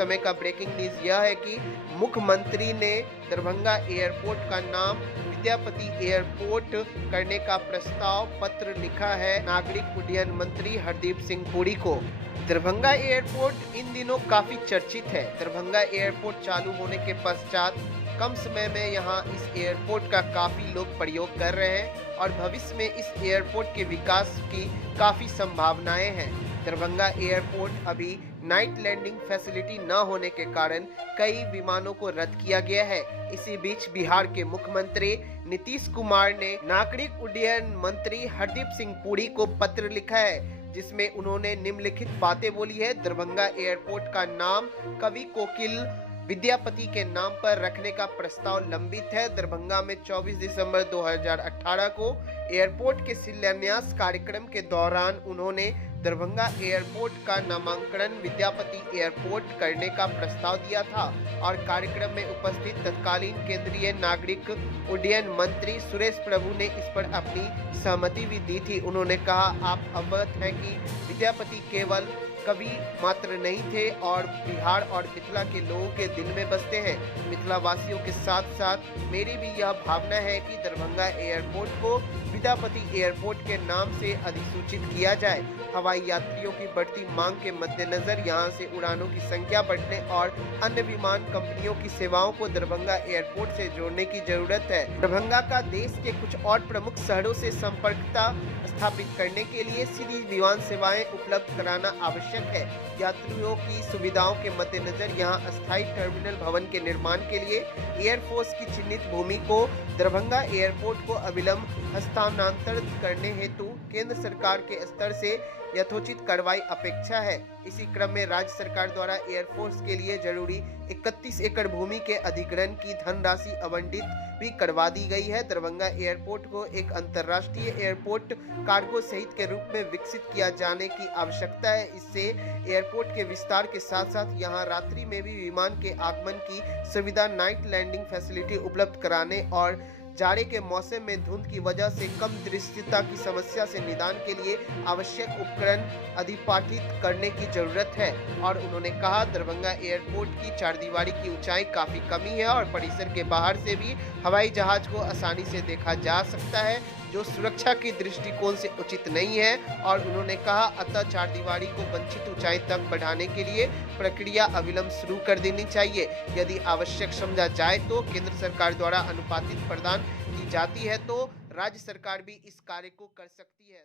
समय का breaking news यह है कि मुख्यमंत्री ने दरभंगा एयरपोर्ट का नाम विद्यापति एयरपोर्ट करने का प्रस्ताव पत्र लिखा है नागरिक उड्डयन मंत्री हरदीप सिंह पुरी को। दरभंगा एयरपोर्ट इन दिनों काफी चर्चित है। दरभंगा एयरपोर्ट चालू होने के पश्चात कम समय में यहां इस एयरपोर्ट का काफी लोग प्रयोग कर रहे हैं और भविष्य में इस एयरपोर्ट के विकास की काफी संभावनाएं हैं। दरभंगा एयरपोर्ट अभी नाइट लैंडिंग फैसिलिटी न होने के कारण कई विमानों को रद्द किया गया है। इसी बीच बिहार के मुख्यमंत्री नीतीश कुमार ने नागरिक उड्डयन मंत्री हरदीप सिंह पुरी को पत्र लिखा है, जिसमें उन्होंने निम्नलिखित बातें बोली है। दरभंगा एयरपोर्ट का नाम कवि कोकिल विद्यापति के नाम पर रखने का प्रस्ताव लंबित है। दरभंगा में 24 दिसंबर 2018 को एयरपोर्ट के शिलान्यास कार्यक्रम के दौरान उन्होंने दरभंगा एयरपोर्ट का नामकरण विद्यापति एयरपोर्ट करने का प्रस्ताव दिया था और कार्यक्रम में उपस्थित तत्कालीन केंद्रीय नागरिक उड्डयन मंत्री सुरेश प्रभु ने इस पर अपनी सहमति भी दी थी। उन्होंने कहा, आप अवगत हैं कि विद्यापति केवल कवि मात्र नहीं थे और बिहार और मिथिला के लोगों के दिल में बसते हैं। मिथिला वासियों के साथ साथ मेरी भी यह भावना है कि दरभंगा एयरपोर्ट को विद्यापति एयरपोर्ट के नाम से अधिसूचित किया जाए। हवाई यात्रियों की बढ़ती मांग के मद्देनजर यहां से उड़ानों की संख्या बढ़ने और अन्य विमान कंपनियों की सेवाओं को दरभंगा एयरपोर्ट से जोड़ने की जरूरत है। दरभंगा का देश के कुछ और प्रमुख शहरों से संपर्कता स्थापित करने के लिए सीधी विमान सेवाएं उपलब्ध कराना आवश्यक है। यात्रियों की सुविधाओं के मद्देनजर यहां अस्थायी टर्मिनल भवन के निर्माण के लिए एयरफोर्स की चिन्हित भूमि को दरभंगा एयरपोर्ट को अविलंब हस्तांतरित करने हेतु केंद्र सरकार के स्तर से यथोचित कार्रवाई अपेक्षा है। इसी क्रम में राज्य सरकार द्वारा एयरफोर्स के लिए जरूरी 31 एकड़ भूमि के अधिग्रहण की धनराशि आवंटित भी करवा दी गई है। दरभंगा एयरपोर्ट को एक अंतर्राष्ट्रीय एयरपोर्ट कार्गो सहित के रूप में विकसित किया जाने की आवश्यकता है। इससे एयरपोर्ट के विस्तार के साथ साथ यहां रात्रि में भी विमान के आगमन की सुविधा, नाइट लैंडिंग फैसिलिटी उपलब्ध कराने और जाड़े के मौसम में धुंध की वजह से कम दृश्यता की समस्या से निदान के लिए आवश्यक उपकरण अधिपाटित करने की जरूरत है। और उन्होंने कहा, दरभंगा एयरपोर्ट की चारदीवारी की ऊंचाई काफी कमी है और परिसर के बाहर से भी हवाई जहाज को आसानी से देखा जा सकता है, जो सुरक्षा की दृष्टिकोण से उचित नहीं है। और उन्होंने कहा, अतः चारदीवारी को वांछित ऊंचाई तक बढ़ाने के लिए प्रक्रिया अविलंब शुरू कर देनी चाहिए। यदि आवश्यक समझा जाए तो केंद्र सरकार द्वारा अनुपातित प्रदान की जाती है तो राज्य सरकार भी इस कार्य को कर सकती है।